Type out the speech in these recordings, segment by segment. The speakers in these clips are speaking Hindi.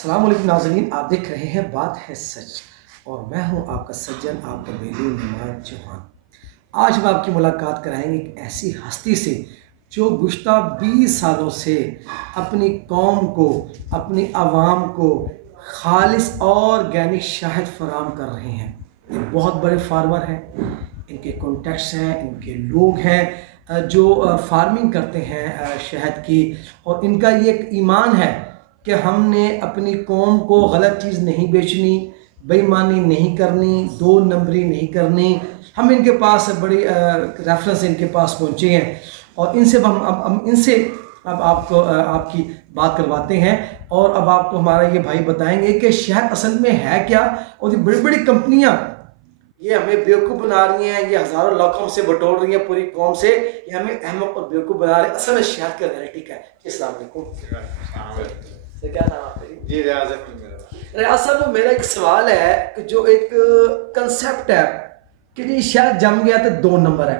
अस्सलाम वालेकुम नाज़रीन, आप देख रहे हैं बात है सच और मैं हूं आपका सज्जन, आपका बेली नुमान चौहान। आज हम आपकी मुलाकात कराएंगे एक ऐसी हस्ती से जो गुज़श्ता 20 सालों से अपनी कौम को, अपनी आवाम को खालिस ऑर्गेनिक शहद फराहम कर रहे हैं। ये बहुत बड़े फार्मर हैं, इनके कॉन्टेक्ट्स हैं, इनके लोग हैं जो फार्मिंग करते हैं शहद की, और इनका ये एक ईमान है कि हमने अपनी कौम को गलत चीज़ नहीं बेचनी, बेईमानी नहीं करनी, दो नंबरी नहीं करनी। हम इनके पास बड़ी रेफरेंस इनके पास पहुँचे हैं और इनसे हम इनसे अब आपको आपकी बात करवाते हैं और अब आपको हमारा ये भाई बताएंगे कि शहद असल में है क्या, और ये बड़ी बड़ी कंपनियाँ ये हमें बेवकूफ़ बना रही हैं, ये हज़ारों लाखों से बटोर रही हैं पूरी कौम से, ये हमें अहमक और बेवकूफ़ बना रहे हैं। असल में शहद का रियलिटी क्या है। अस्सलाम वालेकुम सर, क्या नाम आपका? जी रियाज़त। रियाज़ साहब, मेरा एक सवाल है कि जो एक कंसेप्ट है कि जी शहद जम गया तो 2 नंबर है,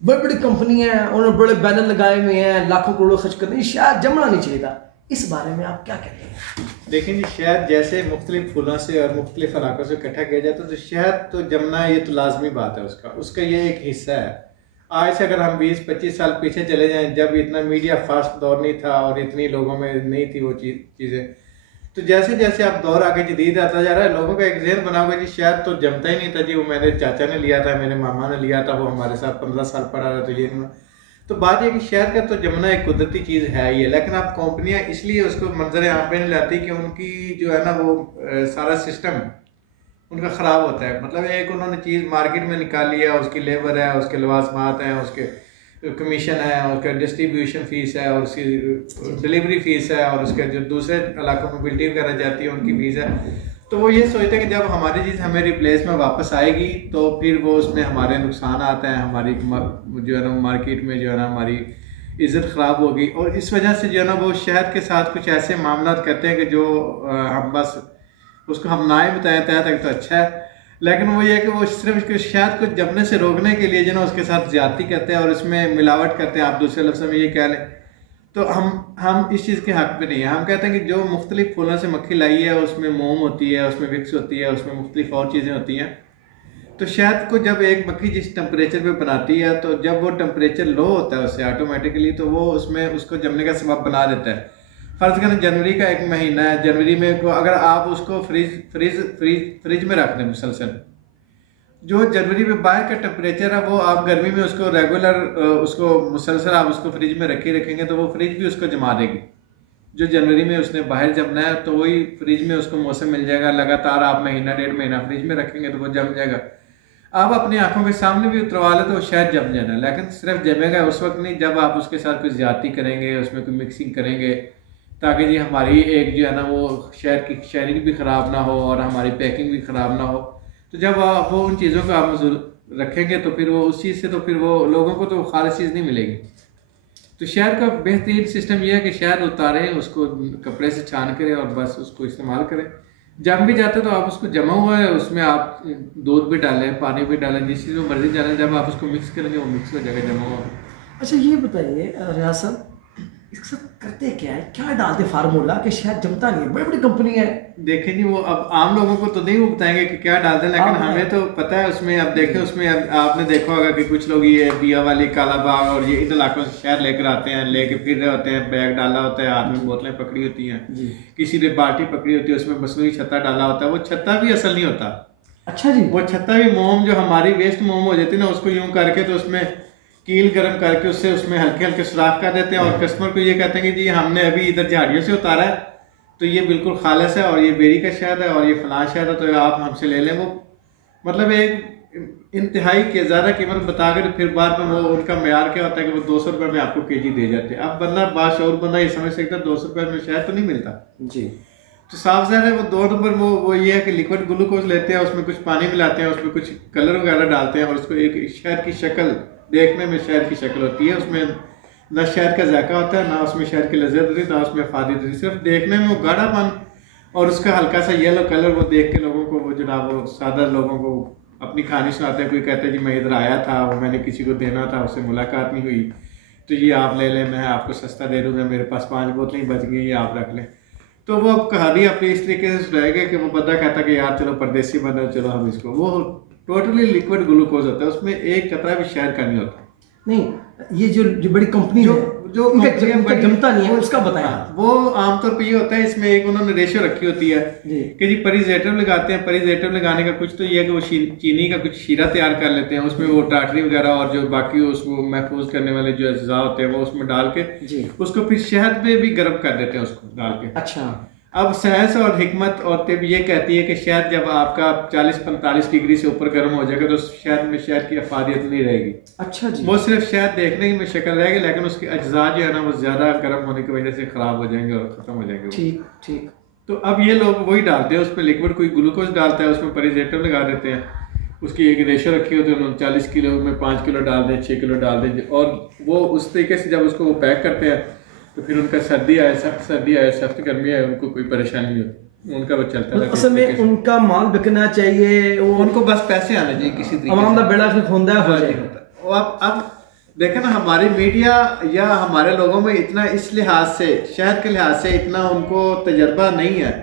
बड़ी बड़ी कंपनी हैं, उन्होंने बड़े बैनर लगाए हुए हैं, लाखों करोड़ों खर्च करते हैं, शहद जमना नहीं चाहिए था। इस बारे में आप क्या कहते हैं? देखिए जी, शहद जैसे मुख्तलिफ फूलों से और मुख्तलिफ इलाकों से इकट्ठा किया जाता है तो शहद तो जमना ये तो लाजमी बात है, उसका ये एक हिस्सा है। आज से अगर हम 20-25 साल पीछे चले जाएं, जब इतना मीडिया फास्ट दौर नहीं था और इतनी लोगों में नहीं थी वो चीज़ें, तो जैसे जैसे आप दौर आगे जदीद आता जा रहा है, लोगों का एक जहन बना हुआ जी शहद तो जमता ही नहीं था जी, वो मेरे चाचा ने लिया था, मेरे मामा ने लिया था, वो हमारे साथ 15 साल पढ़ा रहा, तो ये तो बात यह कि शहद का तो जमना एक कुदरती चीज़ है ही है, लेकिन आप कंपनियां इसलिए उसको मंजर यहाँ पे नहीं लाती कि उनकी जो है ना वो सारा सिस्टम उनका ख़राब होता है। मतलब एक उन्होंने चीज़ मार्केट में निकाल लिया, उसकी लेबर है, उसके लवाजमात हैं, उसके कमीशन है, उसका डिस्ट्रीब्यूशन फ़ीस है, और उसकी डिलीवरी फ़ीस है, और उसके जो दूसरे इलाकों में बिल्टी वगैरह जाती है उनकी फ़ीस है। तो वो ये सोचते हैं कि जब हमारी चीज़ हमें रिप्लेस में वापस आएगी तो फिर वो उसमें हमारे नुकसान आते हैं, हमारी जो है ना मार्केट में जो है ना हमारी इज़्ज़त ख़राब होगी, और इस वजह से जो है ना वो शहद के साथ कुछ ऐसे मामला करते हैं कि जो हम बस उसको हम ना ही बताएं तय तक तो अच्छा है, लेकिन वो ये है कि वो सिर्फ उसके शहद को जमने से रोकने के लिए जो ना उसके साथ ज़्यादती करते हैं और इसमें मिलावट करते हैं। आप दूसरे लफ्ज़ों में ये कह लें तो हम इस चीज़ के हक़ में नहीं है। हम कहते हैं कि जो मुख्तलिफ फूलों से मक्खी लाई है उसमें मोम होती है, उसमें विक्स होती है, उसमें मुख्तलिफ और चीज़ें होती हैं। तो शहद को जब एक मक्खी जिस टेम्परेचर पे बनाती है, तो जब वो टेम्परेचर लो होता है उससे ऑटोमेटिकली, तो वो उसमें उसको जमने का सबब बना देता है। फ़र्ज़ करें जनवरी का एक महीना है, जनवरी में को अगर आप उसको फ्रिज में रख दें मुसलसल, जो जनवरी में बाहर का टेम्परेचर है वो आप गर्मी में उसको रेगुलर उसको मुसलसल आप उसको फ्रिज में रखेंगे तो वो फ्रिज भी उसको जमा देगी। जो जनवरी में उसने बाहर जमना है तो वही फ्रिज में उसको मौसम मिल जाएगा। लगातार आप महीना 1.5 महीना फ्रिज में रखेंगे तो वो जम जाएगा। आप अपनी आंखों के सामने भी उतरवा लें तो वो शायद जम जाना, लेकिन सिर्फ जमेगा उस वक्त नहीं जब आप उसके साथ कुछ ज़्यादती करेंगे, उसमें कोई मिक्सिंग करेंगे, ताकि जी हमारी एक जो है ना वो शहर की शायरी भी ख़राब ना हो और हमारी पैकिंग भी ख़राब ना हो। तो जब आप वो उन चीज़ों को आप रखेंगे तो फिर वो उस चीज़ से तो फिर वो लोगों को तो खालिस चीज़ नहीं मिलेगी। तो शहद का बेहतरीन सिस्टम यह है कि शहद उतारें, उसको कपड़े से छान करें और बस उसको इस्तेमाल करें। जम भी जाता है तो आप उसको जमा हुआ है उसमें आप दूध भी डालें, पानी भी डालें, जिस चीज़ में मर्जी डालें, जब आप उसको मिक्स करेंगे वो मिक्स हो जाएगा, जमा हुआ। अच्छा ये बताइए रियाज़ साहब, इसके साथ करते क्या है, क्या डालते फार्मूला कि शहद जमता नहीं है? बड़ी बड़ी कंपनी है। देखें जी, वो अब आम लोगों को तो नहीं वो बताएंगे कि क्या डालते हैं, लेकिन हमें तो पता है उसमें। अब देखें उसमें आपने देखा होगा कि कुछ लोग ये बिया वाली, काला बाग और ये इन इलाकों से शहद लेकर आते हैं, लेके फिर रहे होते हैं, बैग डाला होता है, हाथ में बोतलें पकड़ी होती हैं, किसी ने बाल्टी पकड़ी होती है, उसमें मसनूई छत्ता डाला होता है। वो छत्ता भी असल नहीं होता। अच्छा जी। वो छत्ता भी मोम, जो हमारी वेस्ट मोम हो जाती है ना, उसको यूं करके तो उसमें कील गर्म करके उससे उसमें हल्के हल्के सुराख कर देते हैं और कस्टमर को ये कहते हैं कि जी हमने अभी इधर झाड़ियों से उतारा है तो ये बिल्कुल खालिस है और ये बेरी का शहद है और ये फलां शहद है, तो आप हमसे ले लें। वो मतलब एक इंतहाई के ज़्यादा कीमत बताकर फिर बाद में वो उनका म्यार क्या होता है कि वो 200 रुपये में आपको केजी दे जाते हैं। अब बंदा बाशऊर बंदा ये समझ सकता है 200 रुपये में शहद तो नहीं मिलता जी। तो साफ ज़ाहिर है वो 2 नंबर वो ये है कि लिक्विड ग्लूकोज लेते हैं, उसमें कुछ पानी मिलाते हैं, उसमें कुछ कलर वगैरह डालते हैं और उसको एक शहद की शक्ल, देखने में शहद की शक्ल होती है, उसमें ना शहद का जायका होता है, ना उसमें शहद की लज्जत होती है, ना उसमें फादी होती है, सिर्फ देखने में वो गाढ़ापन और उसका हल्का सा येलो कलर वो देख के लोगों को वो जनाब वो सादा लोगों को अपनी कहानी सुनाते हैं। कोई कहता है जी मैं इधर आया था, वो मैंने किसी को देना था, उससे मुलाकात नहीं हुई, तो ये आप ले लें, मैं आपको सस्ता दे दूँगा, मेरे पास 5 बोतलें बच गई, ये आप रख लें। तो वो अब कहानी अपनी इस तरीके से सुनाएगा कि वो बंदा कहता कि यार चलो परदेसी बना, चलो हम इसको, वो टोटली लिक्विड ग्लूकोज होता है, उसमें एक कतरा भी शहद का नहीं होता। नहीं, ये जो बड़ी कंपनी है जो इनका जमता नहीं है, उसका बताया। वो आमतौर पे ये होता है, इसमें एक उन्होंने रेशियो रखी होती है कि जी परिजेटिव लगाते हैं, परिजेटिव लगाने का कुछ तो ये है कि वो चीनी का कुछ शीरा तैयार कर लेते हैं, उसमें वो टाटरी वगैरह और जो बाकी उसको महफूज करने वाले जो अज्जा होते हैं वो उसमें डाल के उसको फिर शहद में भी गर्म कर देते हैं उसको डाल के। अच्छा। अब साइंस और हिकमत और तिब ये कहती है कि शहद जब आपका 40-45 डिग्री से ऊपर गर्म हो जाएगा तो शहद में शहद की अफादियत नहीं रहेगी। अच्छा जी। वो सिर्फ शहद देखने में शक्ल रहेगी, लेकिन उसके अज्जा जो है ना वो ज्यादा गर्म होने की वजह से खराब हो जाएंगे और खत्म हो जाएंगे। ठीक ठीक। तो अब ये लोग वही डालते हैं उसमें लिक्विड, कोई ग्लूकोज डालता है, उसमें परिजेटिव लगा देते हैं, उसकी एक रेशो रखी होती है, उन्होंने 40 किलो में 5 किलो डाल दें, 6 किलो डाल दें, और वो उस तरीके से जब उसको वो पैक करते हैं तो फिर उनका सर्दी आए, सख्त सर्दी आए, सख्त गर्मी आए, उनको कोई परेशानी नहीं होती, उनका वो चलता है। असल में उनका माल बिकना चाहिए, उनको बस पैसे आने चाहिए किसी तरीके से, का बेड़ा खोंदा हो जाएगा। अब देखें ना, हमारी मीडिया या हमारे लोगों में इतना इस लिहाज से, शहर के लिहाज से इतना उनको तजर्बा नहीं है।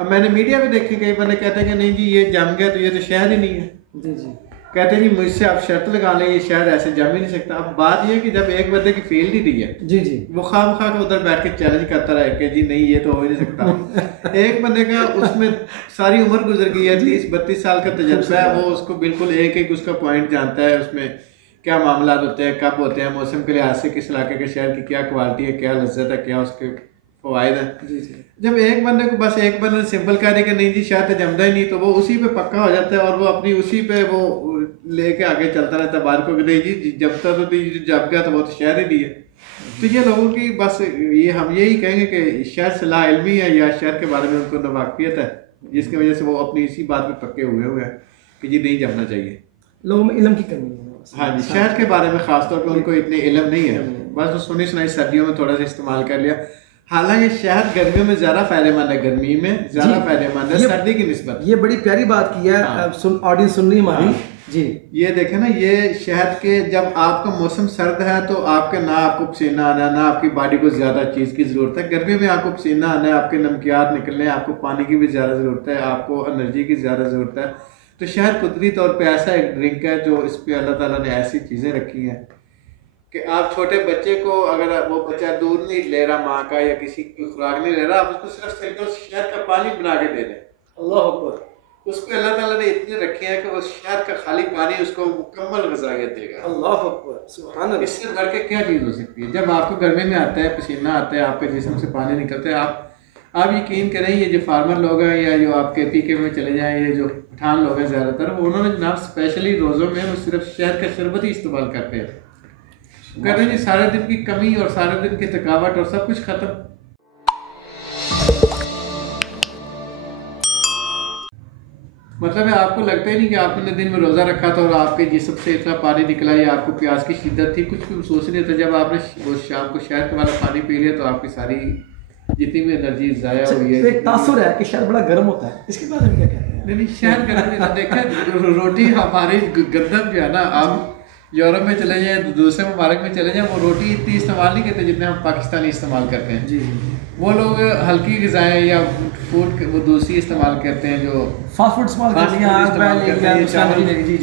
अब मैंने मीडिया में देखे कई बंदे कहते हैं कि नहीं जी ये जम गया तो ये तो शहर ही नहीं है। जी जी। कहते हैं जी मुझसे आप शर्त लगा लें, ये शहर ऐसे जम ही नहीं सकता। अब बात ये है कि जब एक बंदे की फील्ड ही दी है, जी जी, वो खाम खा के उधर बैठ के चैलेंज करता रहे कि जी नहीं ये तो हो ही नहीं सकता। एक बंदे का उसमें सारी उम्र गुजर गई है, 30-32 साल का तजर्बा है, वो उसको बिल्कुल एक एक उसका पॉइंट जानता है, उसमें क्या मामला होते हैं, कब होते हैं, मौसम के लिहाज से किस इलाके के शहर की क्या क्वालिटी है, क्या लज्जत है, क्या उसके फवायद है। जब एक बंदे को बस एक बंदे सिंपल कह दे कि नहीं जी शायद जमदा ही नहीं, तो वो उसी पे पक्का हो जाता है और वो अपनी उसी पे वो लेके आगे चलता रहता है बार को कि नहीं जी जमता तो जब गया तो वो तो शहर ही नहीं है। तो ये लोगों की बस ये हम यही कहेंगे कि शहर सलाह इल्मी है या शहर के बारे में उनको नवाकियत है, जिसकी वजह से वो अपनी इसी बात पे पक्के हुए हैं कि जी नहीं जमना चाहिए। लोगों में इल्म की कमी है। हाँ जी, शहर के बारे में खासतौर पर उनको इतने इल्म नहीं है, बस वो सुनी सुनाई सर्दियों में थोड़ा सा इस्तेमाल कर लिया। हालांकि शहद गर्मियों में ज्यादा फायदेमंद है, गर्मी में ज्यादा फायदेमंद है सर्दी की निस्बत। ये बड़ी प्यारी बात की है। हाँ। ऑडियंस सुन रही हमारी। हाँ। जी ये देखें ना, ये शहद के जब आपका मौसम सर्द है तो आपके ना आपको पसीना आना है, ना आपकी बॉडी को ज्यादा चीज की जरूरत है। गर्मी में आपको पसीना आना है, आपके नमकियात निकलने हैं, आपको पानी की भी ज्यादा जरूरत है, आपको एनर्जी की ज्यादा जरूरत है। तो शहद कुदरती तौर पे ऐसा एक ड्रिंक है जो इस पे अल्लाह ताला ने ऐसी चीजें रखी हैं कि आप छोटे बच्चे को, अगर वो बच्चा दूध नहीं ले रहा माँ का या किसी की खुराक नहीं ले रहा, आप उसको सिर्फ शहद का पानी बना के दे दें, अल्लाह अकबर, उसको अल्लाह ताला ने इतने रखे हैं कि वो शहद का खाली पानी उसको मुकम्मल ग़िज़ाइयत देगा। अल्लाह अकबर, सुभान अल्लाह। इससे बढ़ के क्या चीज़ हो सकती है? जब आपको गर्मी में आता है, पसीना आता है, आपके जिस्म से पानी निकलता है, आप यकीन करें ये जो फार्मर लोग हैं या जो आपके पीके में चले जाएं, ये जो पठान लोग हैं ज़्यादातर, उन्होंने जनाब स्पेशली रोज़ों में वो सिर्फ शहद का शरबत ही इस्तेमाल करते हैं। कहते हैं जी सारे दिन की कमी और सारे दिन की थकावट और सब कुछ खत्म। मतलब है आपको लगता ही नहीं कि आपने दिन में रोज़ा रखा था और आपके जिस्म से इतना पानी निकला या आपको प्यास की शिद्दत थी, कुछ भी महसूस नहीं होता। जब आपने वो शाम को शहद वाला पानी पी लिया तो आपकी सारी जितनी भी एनर्जी ज़ाया हुई है। एक तासुर है कि शहद बड़ा गर्म होता है, इसके बारे में क्या कहते हैं? नहीं शहद गर्म नहीं, देखें रोटी हमारी गंदम जो है ना, आप यूरोप में चले जाएं, दूसरे ममालिक में चले जाएं, वो रोटी इतनी इस्तेमाल नहीं करते जितने हम पाकिस्तानी इस्तेमाल करते हैं। जी वो लोग हल्की ग़िज़ाएँ या फूड वो दूसरी इस्तेमाल करते हैं, जो फास्ट फूड इस्तेमाल करते हैं।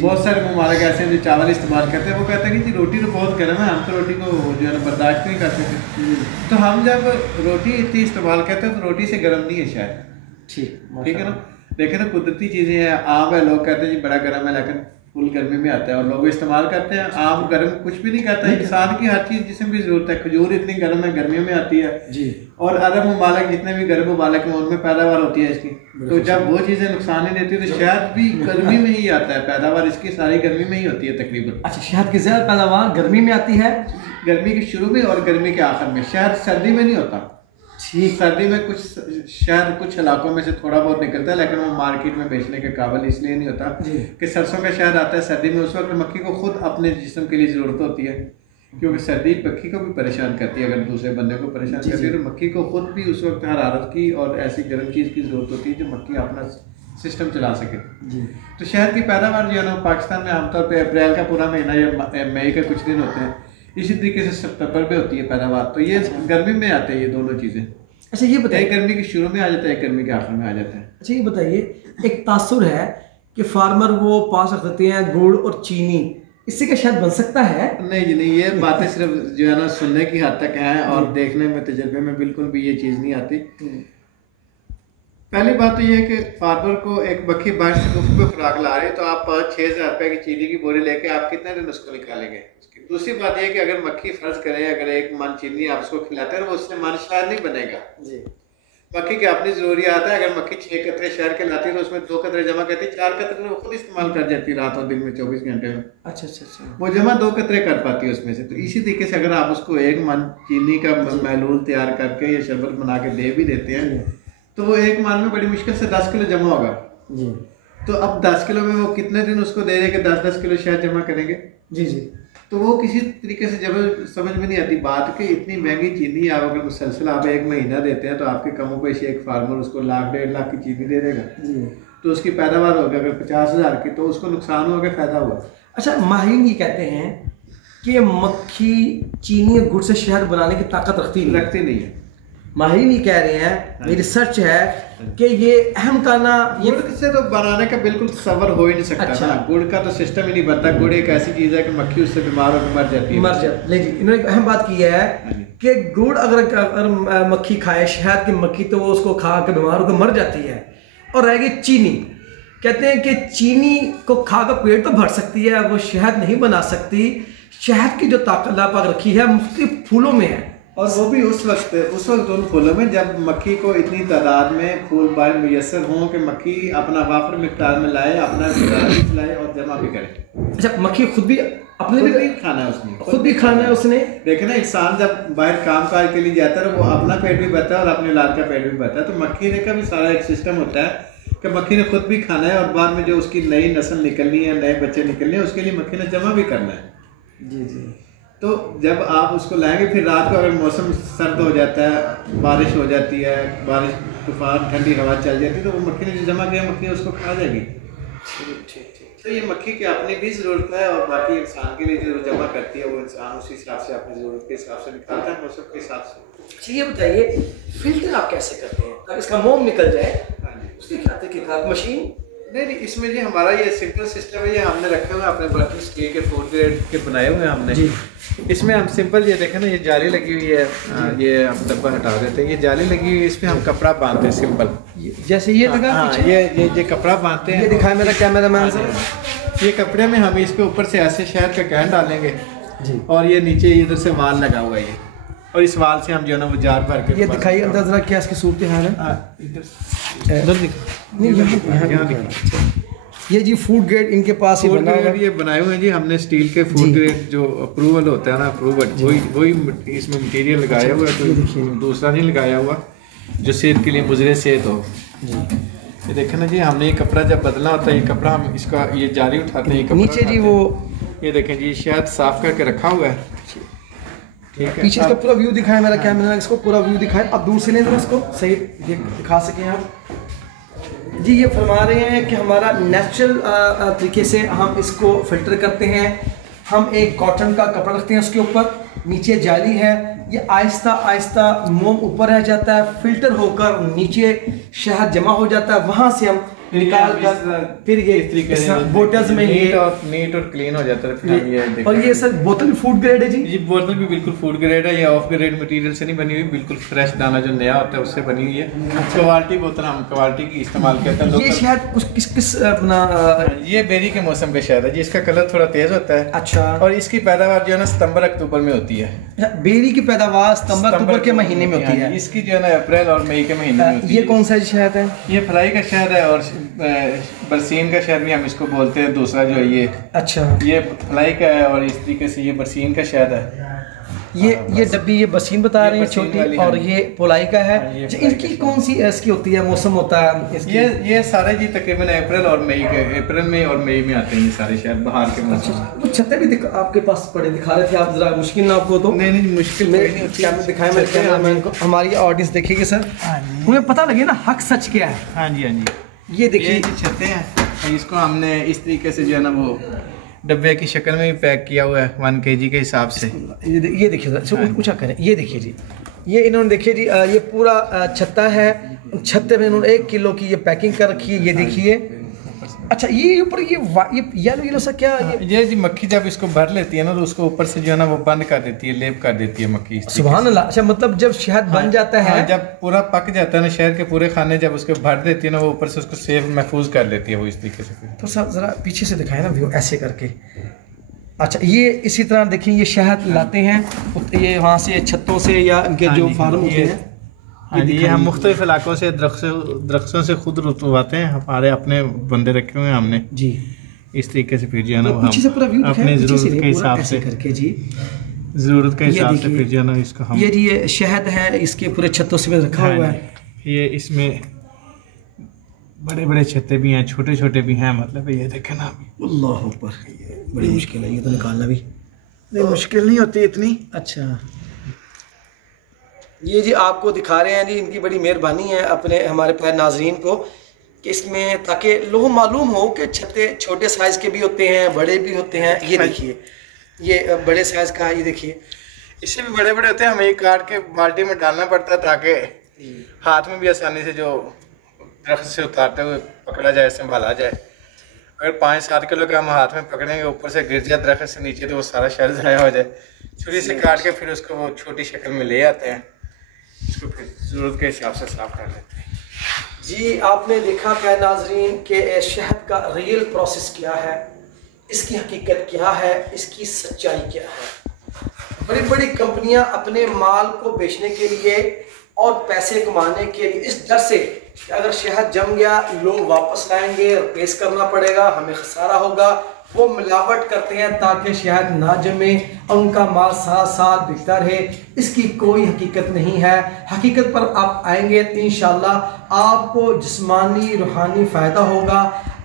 बहुत सारे ममालिक ऐसे हैं जो चावल इस्तेमाल करते हैं। वो कहते हैं कि जी रोटी तो बहुत गर्म है, हम तो रोटी को जो है ना बर्दाश्त नहीं करते थे। तो हम जब रोटी इतनी इस्तेमाल करते हैं तो रोटी से गर्म नहीं है शायद। ठीक है ना, देखें ना कुदरती चीज़ें हैं। आम है, लोग कहते हैं जी बड़ा गर्म है, लेकिन फुल गर्मी में आता है और लोग इस्तेमाल करते हैं। आम गर्म कुछ भी नहीं कहता है, इंसान की हर चीज़ जिसमें भी जरूरत है। खजूर इतनी गर्म है, गर्मियों में आती है जी। और अरब ममालिक जितने भी गर्म ममालिक हैं उनमें पैदावार होती है इसकी, तो जब वो चीज़ें नुकसान नहीं देती तो शहद भी गर्मी में ही आता है, पैदावार इसकी सारी गर्मी में ही होती है तकरीबन। अच्छा, शहद की ज़्यादा पैदावार गर्मी में आती है, गर्मी के शुरू में और गर्मी के आखिर में। शहद सर्दी में नहीं होता। ठीक, सर्दी में कुछ शहद कुछ इलाकों में से थोड़ा बहुत निकलता है, लेकिन वो मार्केट में बेचने के काबिल इसलिए नहीं होता कि सरसों का शहद आता है सर्दी में। उस वक्त मक्खी को खुद अपने जिस्म के लिए ज़रूरत होती है, क्योंकि सर्दी मक्खी को भी परेशान करती है। अगर दूसरे बंदे को परेशान करती है तो मक्खी को खुद भी उस वक्त हरारत की और ऐसी गर्म चीज़ की ज़रूरत होती है जो मक्खी अपना सिस्टम चला सके। तो शहद की पैदावार जो है ना पाकिस्तान में आमतौर पर अप्रैल का पूरा महीना या मई के कुछ दिन होते हैं, इसी तरीके से सितंबर में होती है पैदावार। तो ये गर्मी में आते हैं ये दोनों चीज़ें। अच्छा ये बताइए, एक गर्मी के शुरू में आ जाता है, एक गर्मी के आखिर में आ जाता है। अच्छा ये बताइए, एक तासुर है कि फार्मर वो पास रख देते हैं गुड़ और चीनी, इससे क्या शायद बन सकता है? नहीं जी नहीं, ये बातें सिर्फ जो है ना सुनने की हद तक हैं और देखने में तजर्बे में बिल्कुल भी ये चीज़ नहीं आती। पहली बात तो ये है कि फार्मर को एक मक्खी बाहर से मुफ्त में खुराक ला रहे हैं, तो आप 5-6 हज़ार रुपये की चीनी की बोरी लेके आप कितने दिन उसको निकालेंगे? दूसरी बात यह कि अगर मक्खी फर्ज करें, अगर एक मन चीनी आप उसको खिलाते हैं वो उससे मन शायद नहीं बनेगा जी। मक्खी की अपनी ज़रूरियात है। अगर मक्खी 6 कतरे शहर के लाती है तो उसमें 2 कतरे जमा करती है, 4 कतरे वो खुद इस्तेमाल कर जाती है रात और दिन में 24 घंटे में। अच्छा अच्छा अच्छा, वो जमा 2 कतरे कर पाती है उसमें से। तो इसी तरीके से अगर आप उसको एक मन चीनी का महलूल तैयार करके या शरबत बना के दे भी देते हैं तो वो एक मन में बड़ी मुश्किल से 10 किलो जमा होगा जी। तो अब 10 किलो में वो कितने दिन उसको दे रहे कि 10-10 किलो शहद जमा करेंगे जी जी। तो वो किसी तरीके से जब समझ में नहीं आती बात कि इतनी महंगी चीनी आप अगर मुसलसल आप 1 महीना देते हैं तो आपके कमों पे एक फार्मर उसको 1-1.5 लाख की चीनी दे देगा जी। तो उसकी पैदावार होगी अगर 50,000 की तो उसको नुकसान होगा, फायदा हुआ। अच्छा, माहिरीन ये कहते हैं कि मक्खी चीनी और गुड़ से शहद बनाने की ताकत रखती नहीं है। माहिरीन ये कह रहे हैं, मेरी रिसर्च है कि ये अहम काना गुड़ से तो बनाने का बिल्कुल तसव्वुर हो ही नहीं सकता। अच्छा, गुड़ का तो सिस्टम ही नहीं बनता। गुड़ एक ऐसी चीज़ है कि मक्खी उससे बीमार होकर मर जाती है। नहीं जी, इन्होंने एक अहम बात की है कि गुड़ अगर मक्खी खाए, शहद की मक्खी, तो वो उसको खा के बीमार होकर मर जाती है। और रहेगी चीनी, कहते हैं कि चीनी को खाकर पेट तो भर सकती है, वो शहद नहीं बना सकती। शहद की जो ताकत आप रखी है मुख्तलिफ फूलों में है, और वो भी उस वक्त उन फूलों में जब मक्खी को इतनी तादाद में फूल बार मुयसर हों कि मक्खी अपना वाफर मिकदार में लाए, अपना भी लाए और जमा भी करे। अच्छा, मक्खी खुद भी अपने भी खाना है उसने, खुद भी खाना है उसने। देखे ना, इंसान जब बाहर काम काज के लिए जाता है वो अपना पेट भी भरता है और अपने औलाद का पेट भी भरता है। तो मक्खी का भी सारा एक सिस्टम होता है कि मक्खी ने खुद भी खाना है और बाद में जो उसकी नई नस्ल निकलनी है, नए बच्चे निकलने हैं, उसके लिए मक्खी ने जमा भी करना है जी जी। तो जब आप उसको लाएंगे फिर रात को अगर मौसम सर्द हो जाता है, बारिश हो जाती है, बारिश तूफान ठंडी हवा चल जाती है, तो वो मक्खी ने जो जमा किया मक्खी उसको खा जाएगी। तो ये मक्खी की अपनी भी ज़रूरत है और बाकी इंसान के लिए जो जमा करती है वो इंसान उसी हिसाब से अपनी ज़रूरत के हिसाब से निकालता है, मौसम के हिसाब से। अच्छा ये बताइए, फिल्टर आप कैसे करते हैं ताकि इसका मोम निकल जाए? हाँ जी, उसकी क्या तरीका? मशीन? नहीं, इसमें ये हमारा ये सिंपल सिस्टम है। ये हमने रखे हुए अपने बर्तन स्टील के फूड ग्रेड के बनाए हुए हैं हमने जी। इसमें हम सिंपल ये देखें ना, ये जाली लगी हुई है, ये हम डब्बा हटा देते हैं, ये जाली लगी हुई है, इस पर हम कपड़ा बांधते हैं सिंपल, जैसे ये लगा। हाँ, ये कपड़ा बांधते हैं। ये दिखाए मेरा कैमरा मैन से। ये कपड़े में हम इसके ऊपर से ऐसे शहद का कैन डालेंगे जी, और ये नीचे इधर से वाल लगा हुआ है, और इस वाल से हम जो है ना वो जार भर के। ये दिखाइए अंदर जरा क्या इसकी सूरत हाल है। ये जी फूड ग्रेड इनके पास ही बना है, ये बनाए हुए हैं जी हमने स्टील के फूड ग्रेड जो अप्रूवल होता है ना, अप्रूवल वही इसमें मटेरियल लगाया हुआ है, कोई दूसरा नहीं लगाया हुआ जो सेहत के लिए मुज़र सेहत हो जी। ये देखें ना जी, हमने ये कपड़ा जब बदलना होता है, ये कपड़ा हम इसका ये जारी उठाते हैं, ये नीचे जी वो ये देखें जी शहद साफ करके रखा हुआ है, ठीक है। पीछे इसका पूरा व्यू दिखाए मेरा कैमरा, इसको पूरा व्यू दिखाए, अब दूर से नहीं तो इसको सही दिखा सकें आप जी। ये फरमा रहे हैं कि हमारा नेचुरल तरीके से हम इसको फिल्टर करते हैं। हम एक कॉटन का कपड़ा रखते हैं, उसके ऊपर नीचे जाली है, ये आहिस्ता आहिस्ता मोम ऊपर रह जाता है, फिल्टर होकर नीचे शहद जमा हो जाता है, वहाँ से हम निकाल कर फिर ये इस तरीके से बोतल्स में नीट और क्लीन हो जाता है। फिर हम ये और ये सर बोतल भी फूड ग्रेड है जी? ये बोतल भी बिल्कुल फूड ग्रेड है, ये ऑफ ग्रेड मटेरियल से नहीं बनी हुई, बिल्कुल फ्रेश दाना जो नया होता है उससे बनी हुई है। क्वालिटी बोतल हम क्वालिटी की इस्तेमाल करते हैं। ये शहद कुछ किस अपना ये बेरी के मौसम का शहद है जी, इसका कलर थोड़ा तेज होता है। अच्छा, और इसकी पैदावार जो है ना सितंबर अक्टूबर में होती है। बेरी की पैदावार सितंबर अक्टूबर के महीने में होती है, इसकी जो है ना अप्रैल और मई के महीने में होती है। ये कौन सा शहद है? ये फ्लाई का शहद है और बरसीन का शहद भी हम इसको बोलते हैं, दूसरा जो है ये। अच्छा, ये फ्लाई का है और इस तरीके से ये बरसीन का शहद है। ये डब्बी ये बरसीन बता रहे हैं छोटी, और ये पोलाई का है। इनकी कौन सी इसकी होती है, मौसम होता है इसकी? ये सारे जी तकरीबन अप्रैल में और मई में आते हैं ये सारे शहद बाहर के मौसम। तो छत्ते भी आपके पास पड़े दिखा रहे थे आप, जरा मुश्किल ना आपको? तो नहीं मुश्किल दिखाया मेरे कैमरामैन को, हमारी ऑडियंस देखेगी सर, उन्हें पता लगे ना हक सच क्या है। हाँ जी, हाँ जी, ये देखिए छत्ते हैं, इसको हमने इस तरीके से जो है ना वो डब्बे की शक्ल में भी पैक किया हुआ है 1 kg के हिसाब से। ये देखिए सर, ऊंचा करें, ये देखिए जी, ये इन्होंने देखिए जी, ये पूरा छत्ता है, छत्ते में इन्होंने 1 किलो की ये पैकिंग कर रखी है, ये देखिए। अच्छा, ये ऊपर ये येलो सा क्या ये जी मक्खी जब इसको भर लेती है ना तो उसको ऊपर से जो है ना वो बंद कर देती है, लेप कर देती है मक्खी। सुभान अल्लाह। अच्छा, मतलब जब शहद बन जाता है, जब पूरा पक जाता है ना, शहर के पूरे खाने जब उसको भर देती है ना, वो ऊपर से उसको सेफ महफूज कर लेती है वो इस तरीके से। तो सब जरा पीछे से दिखाए ना व्यू, ऐसे करके। अच्छा, ये इसी तरह देखिए, ये शहद लाते हैं ये वहाँ से छतों से या इनके जो फार्म होते हैं। ये हम मुख्तलिफ इलाकों से दरख्तों से खुद रुतवाते हैं, हमारे अपने बंदे रखे हुए हैं हमने जी। इस तरीके से फिर जो है ना पीछे से पूरा व्यू अपनी ज़रूरत के हिसाब से करके जी, ज़रूरत के हिसाब से फिर जो है ना इसको हम ये शहद है, इसके पूरे छत्तों से रखा हुआ है। ये इसमें बड़े बड़े छत्ते भी हैं, छोटे छोटे भी हैं, मतलब ये देखें ना। अल्लाह अकबर, बड़ी मुश्किल है ये तो निकालना भी। नहीं, मुश्किल नहीं होती इतनी। अच्छा, ये जी आपको दिखा रहे हैं जी, इनकी बड़ी मेहरबानी है अपने हमारे प्यारे नाजरीन को कि इसमें, ताकि लोगों मालूम हो कि छत्ते छोटे साइज़ के भी होते हैं, बड़े भी होते हैं। ये देखिए, ये बड़े साइज़ का है, ये देखिए, इससे भी बड़े बड़े होते हैं। हमें काट के बाल्टी में डालना पड़ता है ताकि हाथ में भी आसानी से जो दरख्त से उतारते हुए पकड़ा जाए, संभाला जाए। अगर 5-7 किलो का हम हाथ में पकड़ेंगे, ऊपर से गिर जाए दरख्त से नीचे, तो वो सारा शहद ज़ाया हो जाए। छुरी से काट के फिर उसको वो छोटी शक्ल में ले आते हैं, इसको फिर ज़रूरत के हिसाब से साफ कर लेते हैं जी। आपने देखा क्या नाजरीन कि शहद का रियल प्रोसेस क्या है, इसकी हकीकत क्या है, इसकी सच्चाई क्या है। बड़ी बड़ी कंपनियां अपने माल को बेचने के लिए और पैसे कमाने के लिए इस डर से कि अगर शहद जम गया लोग वापस लाएंगे, रिप्लेस करना पड़ेगा, हमें खसारा होगा, वो मिलावट करते हैं ताकि शहद ना जमे और उनका माल साल बिकता रहे। इसकी कोई हकीकत नहीं है। हकीकत पर आप आएंगे तो इंशाल्लाह आपको जिस्मानी रूहानी फ़ायदा होगा,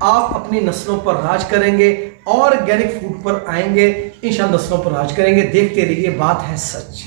आप अपनी नस्लों पर राज करेंगे, ऑर्गेनिक फूड पर आएंगे, इंशाल्लाह नस्लों पर राज करेंगे। देखते रहिए, बात है सच।